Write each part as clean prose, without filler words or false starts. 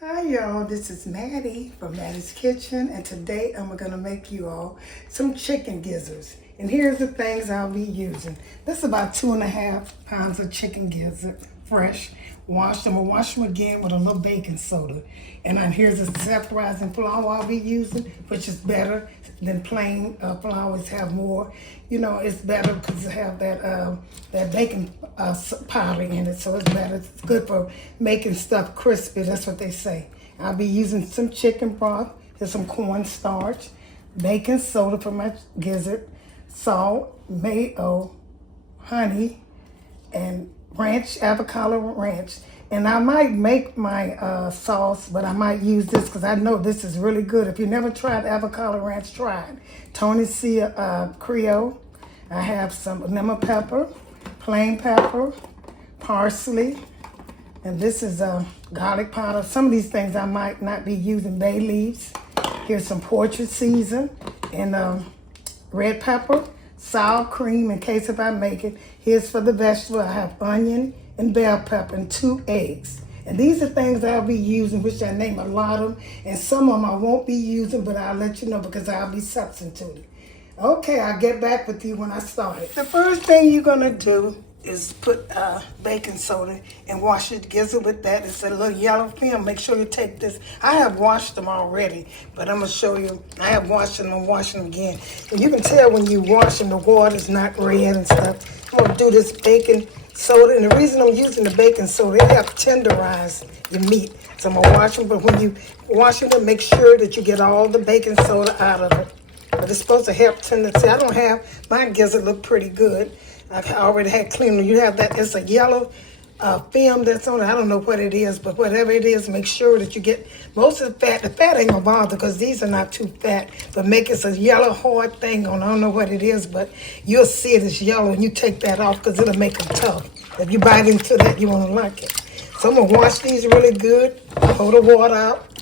Hi y'all, this is Mattie from Mattie's Kitchen, and today I'm going to make you all some chicken gizzards. And here's the things I'll be using. This is about 2.5 pounds of chicken gizzard, fresh. Washed them. I'll wash them again with a little baking soda. And then here's the self-rising flour I'll be using, which is better than plain flours. Have more, it's better because it have that baking powder in it, so it's better. It's good for making stuff crispy. That's what they say. I'll be using some chicken broth. There's some cornstarch, baking soda for my gizzard, salt, mayo, honey, and ranch, avocado ranch. And I might make my sauce, but I might use this because I know this is really good. If you never tried avocado ranch, try it. Tony C. Creole. I have some lemon pepper, plain pepper, parsley, and this is garlic powder. Some of these things I might not be using. Bay leaves. Here's some poultry season and red pepper, sour cream in case if I make it. Here's for the vegetable. I have onion and bell pepper and 2 eggs. And these are things I'll be using, which I name a lot of them. And some of them I won't be using, but I'll let you know because I'll be substituting. Okay, I'll get back with you when I start it. The first thing you're gonna do is put baking soda and wash your gizzard with that. It's a little yellow film. Make sure you take this. I have washed them already, but I'm gonna show you. I have washed them and washed them again. And you can tell when you wash them, the water's not red and stuff. I'm gonna do this baking soda, and the reason I'm using the baking soda, it helps tenderize your meat. So I'm gonna wash them, but when you wash them, make sure that you get all the baking soda out of it. But it's supposed to help tenderize. I don't have, my gizzard look pretty good. I already had cleaned them. You have that, it's a yellow film that's on it. I don't know what it is, but whatever it is, make sure that you get most of the fat. The fat ain't gonna bother because these are not too fat, but make it a yellow hard thing on. I don't know what it is, but you'll see it as yellow and you take that off because it'll make them tough. If you bite into that, you won't like it. So I'm gonna wash these really good, pull the water out,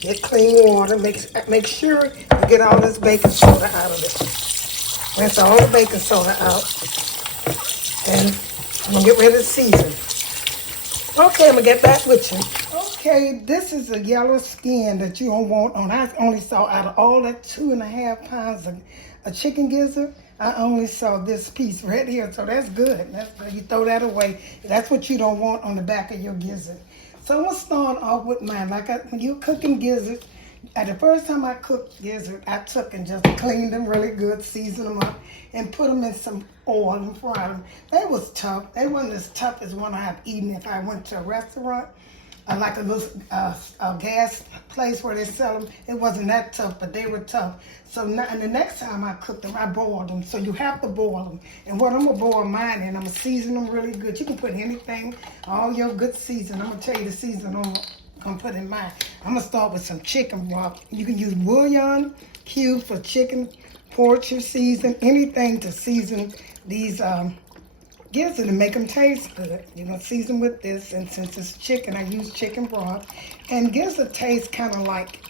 get clean water, make sure you get all this baking soda out of it. Rinse all the baking soda out. And I'm gonna get ready to season. Okay, I'm gonna get back with you. Okay, this is a yellow skin that you don't want on. I only saw out of all that 2.5 pounds of chicken gizzard, I only saw this piece right here. So that's good. That's good. You throw that away. That's what you don't want on the back of your gizzard. So I'm gonna start off with mine. When you're cooking gizzard, the first time I cooked gizzard, I took and just cleaned them really good, seasoned them up, and put them in some oil and fried them. They was tough. They wasn't as tough as one I have eaten if I went to a restaurant, like a little gas place where they sell them. It wasn't that tough, but they were tough. So now, and the next time I cooked them, I boiled them. So you have to boil them. And what I'm gonna boil mine in, I'm gonna season them really good. You can put anything, all your good season. I'm gonna tell you the season I'm gonna put in mine. I'm gonna start with some chicken broth. You can use bouillon cubes for chicken, poultry season, anything to season these gizzard and make them taste good. You're gonna season with this, and since it's chicken, I use chicken broth. And gizzard tastes kind of like,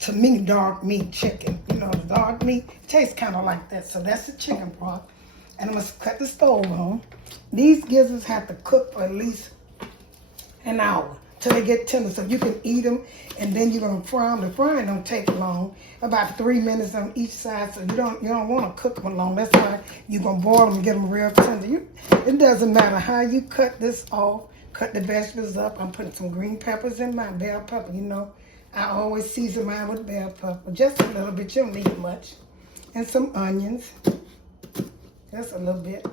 to me, dark meat chicken. The dark meat tastes kind of like that. So that's the chicken broth. And I'm gonna cut the stove on. These gizzards have to cook for at least an hour till they get tender, so you can eat them, and then you're gonna fry them. The frying don't take long, about 3 minutes on each side, so you don't want to cook them long. That's why you're gonna boil them and get them real tender. It doesn't matter how you cut this off, cut the vegetables up. I'm putting some green peppers in my bell pepper. I always season mine with bell pepper, just a little bit. You don't need much, and some onions, just a little bit.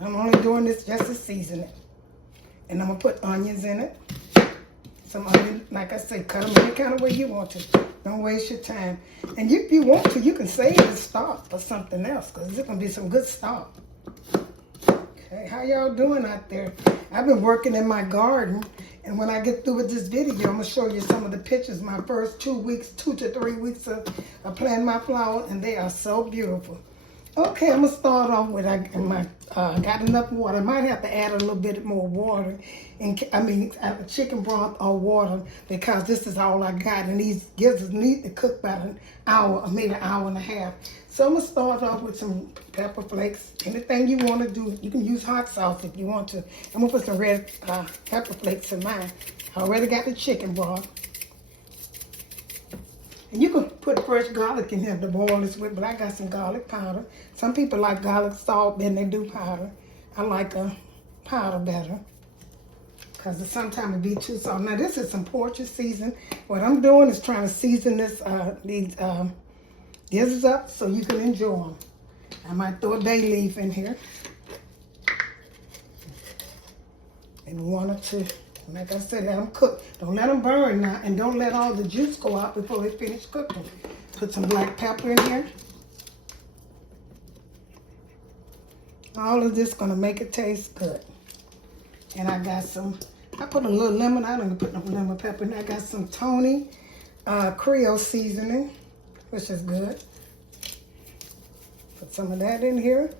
I'm only doing this just to season it, and I'm gonna put onions in it. Some onion, like I said, cut them any kind of way you want to. Don't waste your time. And if you want to, you can save the stock for something else, because there's going to be some good stock. Okay, how y'all doing out there? I've been working in my garden, and when I get through with this video, I'm going to show you some of the pictures, my first 2 to 3 weeks of planting my flower, and they are so beautiful. Okay, I'm going to start off with, got enough water. I might have to add a little bit more water. Chicken broth or water, because this is all I got. And these gizzards need to cook about an hour or maybe an hour and a half. So I'm going to start off with some pepper flakes. Anything you want to do. You can use hot sauce if you want to. I'm going to put some red pepper flakes in mine. I already got the chicken broth. And you can put fresh garlic in here to boil this with, but I got some garlic powder. Some people like garlic salt, then they do powder. I like a powder better because sometimes it be too salt. Now this is some poultry season. What I'm doing is trying to season these gizzards up so you can enjoy them. I might throw a bay leaf in here. And 1 or 2. Like I said, let them cook. Don't let them burn now, and don't let all the juice go out before they finish cooking. Put some black pepper in here. All of this gonna make it taste good. And I got some, I put a little lemon. I don't even put no lemon pepper in. I got some Tony Creole seasoning, which is good. Put some of that in here.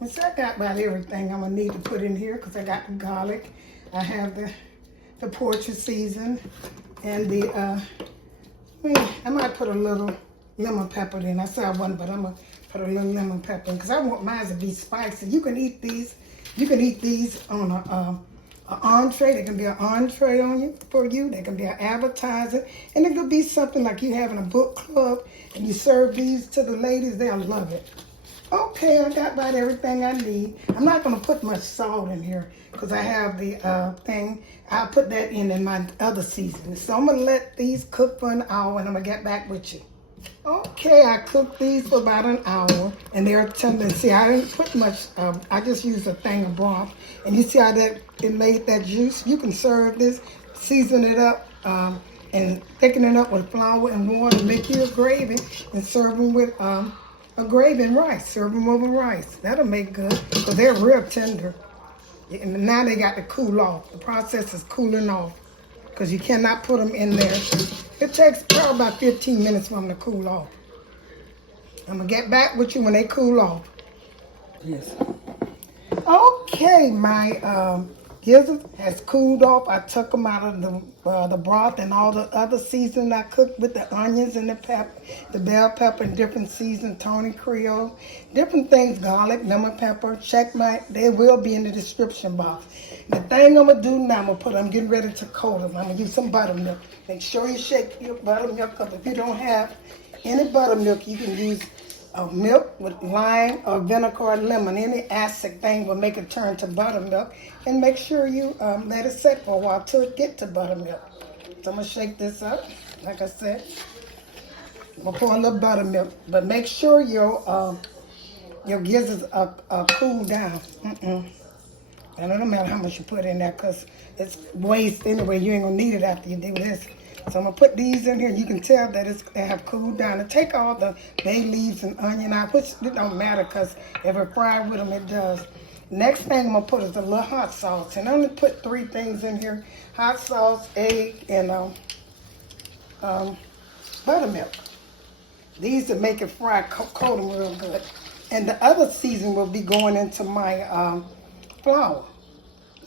And so I got about everything I'm gonna need to put in here because I got the garlic. I have the poultry season and the, I might put a little lemon pepper in. I said I wasn't, but I'm gonna put a little lemon pepper in because I want mine to be spicy. You can eat these. You can eat these on a entree. They can be an entree on you for you. They can be an appetizer, and it could be something like you having a book club and you serve these to the ladies. They'll love it. Okay, I got about everything I need. I'm not gonna put much salt in here because I have the thing. I'll put that in my other seasoning. So I'm gonna let these cook for an hour and I'm gonna get back with you. Okay, I cooked these for about an hour and they're tender. See, I didn't put much, I just used a thing of broth. And you see how that it made that juice? You can serve this, season it up, and thicken it up with flour and water, make you a gravy and serve them with a gravy and rice. Serve them over rice. That'll make good because they're real tender. And now they got to cool off. The process is cooling off because you cannot put them in there. It takes probably about 15 minutes for them to cool off. I'm going to get back with you when they cool off. Yes. Okay, my gizzard has cooled off. I took them out of the broth and all the other seasoning I cooked with the onions and the pepper, the bell pepper and different seasons, Tony Creole, different things, garlic, lemon pepper. Check they will be in the description box. The thing I'm gonna do now, I'm getting ready to coat them. I'm gonna use some buttermilk. Make sure you shake your buttermilk up. If you don't have any buttermilk, you can use milk with lime or vinegar or lemon. Any acid thing will make it turn to buttermilk. And make sure you let it set for a while till it get to buttermilk. So I'm gonna shake this up, like I said. I'm gonna pour a little buttermilk, but make sure your gizzards are cooled down. And it don't matter how much you put in there because it's waste anyway. You ain't gonna need it after you do this. So I'm gonna put these in here. You can tell that they have cooled down. And take all the bay leaves and onion out, which it don't matter because if it fried with them, it does. Next thing I'm gonna put is a little hot sauce. And I only put 3 things in here: hot sauce, egg, and buttermilk. These will make it fry, coat them real good. And the other season will be going into my flour.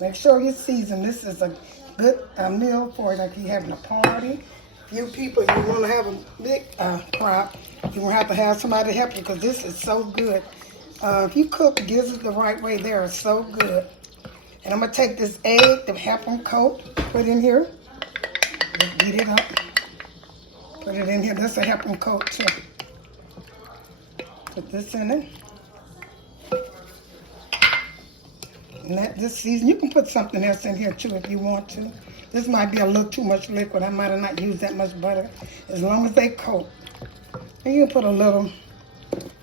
Make sure you season. This is a good meal for like you having a party. You people, you want to have a big crop, you will have to have somebody to help you because this is so good. If you cook gizzards the right way, they are so good. And I'm going to take this egg to help them coat, put in here. Just beat it up. Put it in here. This will help them coat too. Put this in it. And let this season. You can put something else in here too if you want to. This might be a little too much liquid. I might have not used that much butter. As long as they coat. And you can put a little,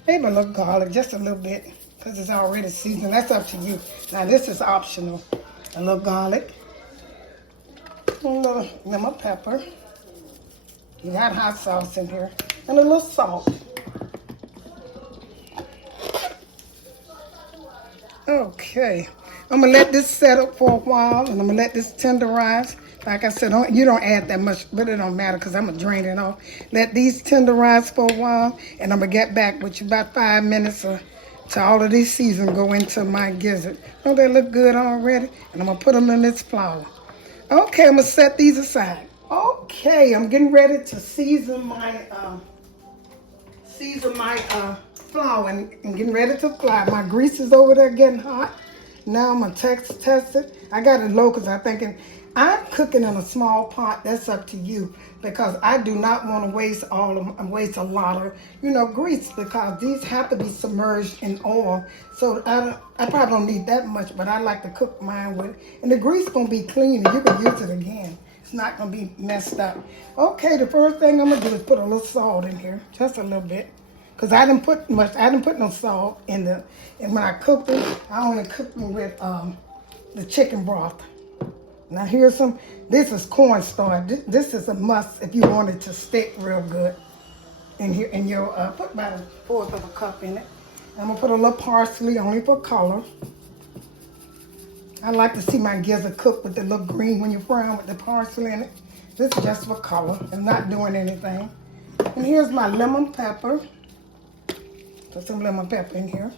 maybe a little garlic, just a little bit, because it's already seasoned. That's up to you. Now this is optional. A little garlic. A little lemon pepper. You got hot sauce in here. And a little salt. Okay. I'm going to let this set up for a while, and I'm going to let this tenderize. Like I said, you don't add that much, but it don't matter because I'm going to drain it off. Let these tenderize for a while, and I'm going to get back with you about 5 minutes to all of these seasons go into my gizzard. Don't they look good already? And I'm going to put them in this flour. Okay, I'm going to set these aside. Okay, I'm getting ready to season my flour and getting ready to fry. My grease is over there getting hot. Now I'm gonna test it. I got it low because I'm thinking I'm cooking in a small pot. That's up to you because I do not want to waste a lot of, grease because these have to be submerged in oil. So I probably don't need that much, but I like to cook mine with. And the grease gonna be clean and you can use it again. It's not gonna be messed up. Okay, the first thing I'm gonna do is put a little salt in here, just a little bit. Because I didn't put much, I didn't put no salt in and when I cooked them, I only cooked them with the chicken broth. Now here's this is cornstarch. This is a must if you want it to stick real good. In here, and you'll put about 1/4 of a cup in it. And I'm gonna put a little parsley only for color. I like to see my gizzard cook with the little green when you fry them with the parsley in it. This is just for color. I'm not doing anything. And here's my lemon pepper. Put some lemon pepper in here.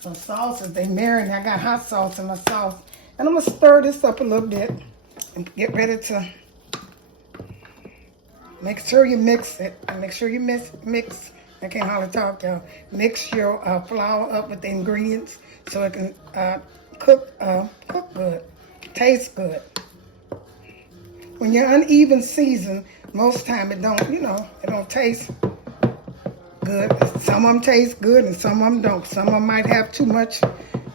Some sauces, they marinate. I got hot sauce in my sauce. And I'm gonna stir this up a little bit and get ready to make sure you mix it. And make sure you mix. I can't hardly talk, y'all. Mix your flour up with the ingredients so it can cook good, taste good. When you're uneven seasoned, most time it don't, it don't taste good. Some of them taste good and some of them don't. Some of them might have too much,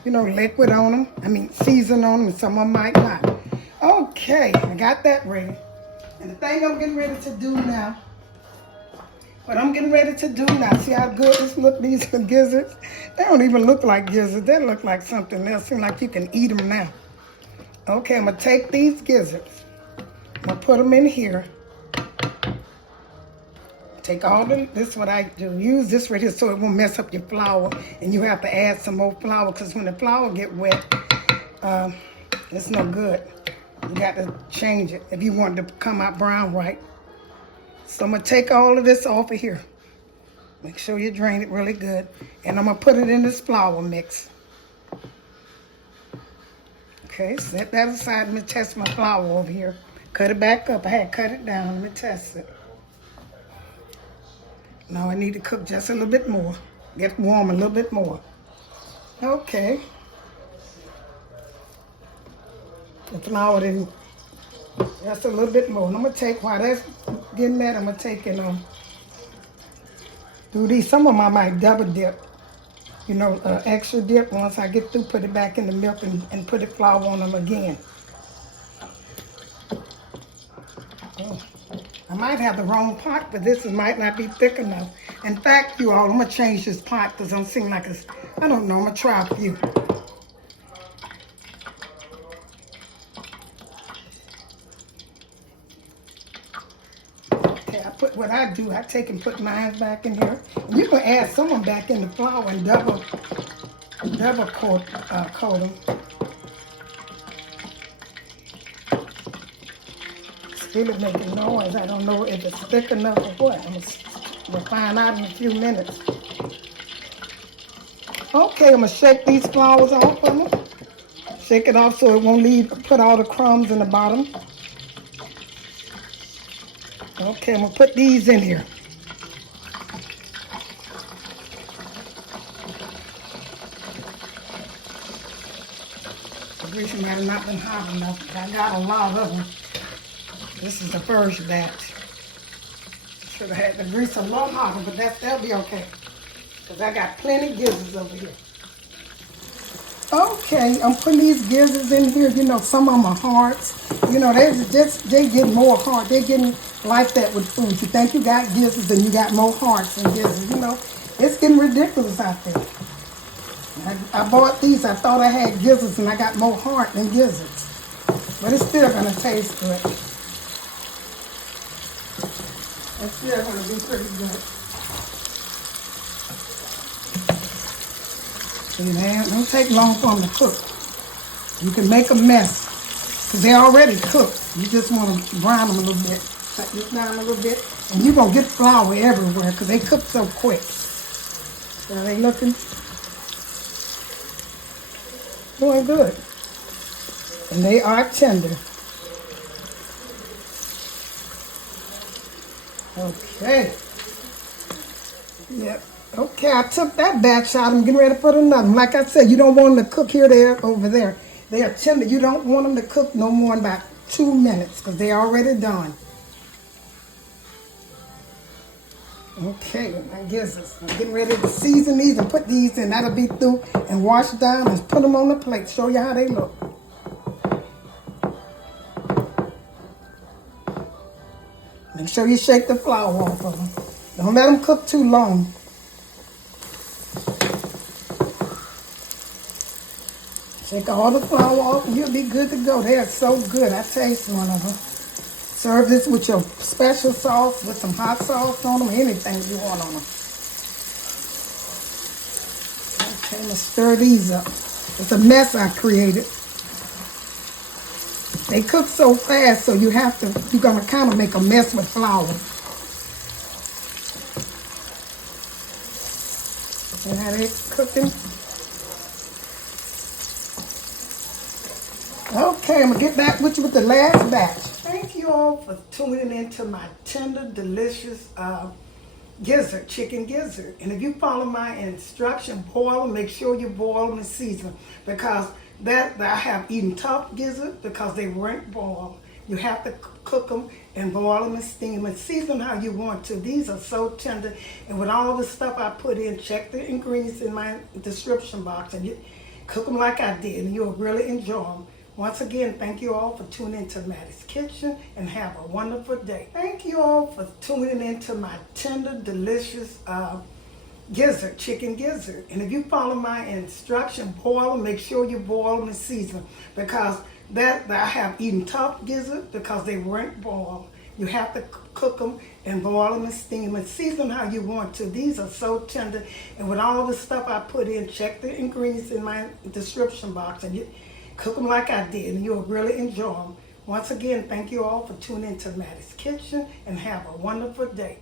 liquid on them. I mean, season on them, and some of them might not. Okay, I got that ready. And the thing I'm getting ready to do now, see how good this look, these gizzards? They don't even look like gizzards. They look like something else. Seem like you can eat them now. Okay, I'm gonna take these gizzards. I'm gonna put them in here. Take all this is what I do. Use this right here so it won't mess up your flour. And you have to add some more flour because when the flour get wet, it's no good. You got to change it if you want it to come out brown right. So I'm going to take all of this off of here. Make sure you drain it really good. And I'm going to put it in this flour mix. Okay, set that aside. Let me test my flour over here. Cut it back up. I had cut it down. Let me test it. Now I need to cook just a little bit more. Get warm a little bit more. Okay. The flour didn't, just a little bit more. And I'm gonna take, while that's getting that, I'm gonna take and do these. Some of them I might double dip, extra dip. Once I get through, put it back in the milk and put the flour on them again. Oh. I might have the wrong pot, but this might not be thick enough. In fact, you all, I'm gonna change this pot because I'm seeing like it's, I don't know, I'm gonna try a few. Okay, what I do, I take and put mine back in here. And you can add some of them back in the flour and double coat them. Still making noise. I don't know if it's thick enough or what. We'll find out in a few minutes. Okay, I'm gonna shake these flours off of them. Shake it off so it won't put all the crumbs in the bottom. Okay, I'm gonna put these in here. The grease might have not been hot enough, but I got a lot of them. This is the first batch. Should have had the grease a little hotter, but that'll be okay. Because I got plenty of gizzards over here. Okay, I'm putting these gizzards in here. Some of them are hearts. They get more hard. They're getting like that with food. You think you got gizzards and you got more hearts than gizzards. It's getting ridiculous out there. I bought these. I thought I had gizzards and I got more heart than gizzards. But it's still going to taste good. It's still going to be pretty good. See, man, don't take long for them to cook. You can make a mess because they're already cooked. You just want to brown them a little bit. Cut this down a little bit. And you're going to get flour everywhere because they cook so quick. Are they looking? Doing good. And they are tender. Okay. Yep. Okay, I took that batch out. I'm getting ready to put another one. Like I said, you don't want them to cook here, there, over there. They are tender. You don't want them to cook no more than about 2 minutes because they're already done. Okay, I guess I'm getting ready to season these and put these in. That'll be through and wash down and put them on the plate. Show you how they look. Make sure you shake the flour off of them. Don't let them cook too long. Shake all the flour off and you'll be good to go. They are so good. I taste one of them. Serve this with your special sauce, with some hot sauce on them, anything you want on them. Okay, I'm gonna stir these up. It's a mess I created. They cook so fast, so you're gonna kind of make a mess with flour. See how they're cooking? Okay, I'm gonna get back with you with the last batch. Thank you all for tuning into my tender, delicious chicken gizzard. And if you follow my instruction, boil them, make sure you boil them and season, because I have eaten tough gizzard because they weren't boiled. You have to cook them and boil them and steam and season how you want to. These are so tender, and with all the stuff I put in, check the ingredients in my description box and you cook them like I did, and you'll really enjoy them. Once again, thank you all for tuning into Mattie's Kitchen and have a wonderful day. Thank you all for tuning into my tender, delicious chicken gizzard. And if you follow my instruction, boil them, make sure you boil them and season, because I have eaten tough gizzard because they weren't boiled. You have to cook them and boil them and steam and season how you want to. These are so tender, and with all the stuff I put in, check the ingredients in my description box and you cook them like I did, and you'll really enjoy them. Once again, thank you all for tuning into Mattie's Kitchen and have a wonderful day.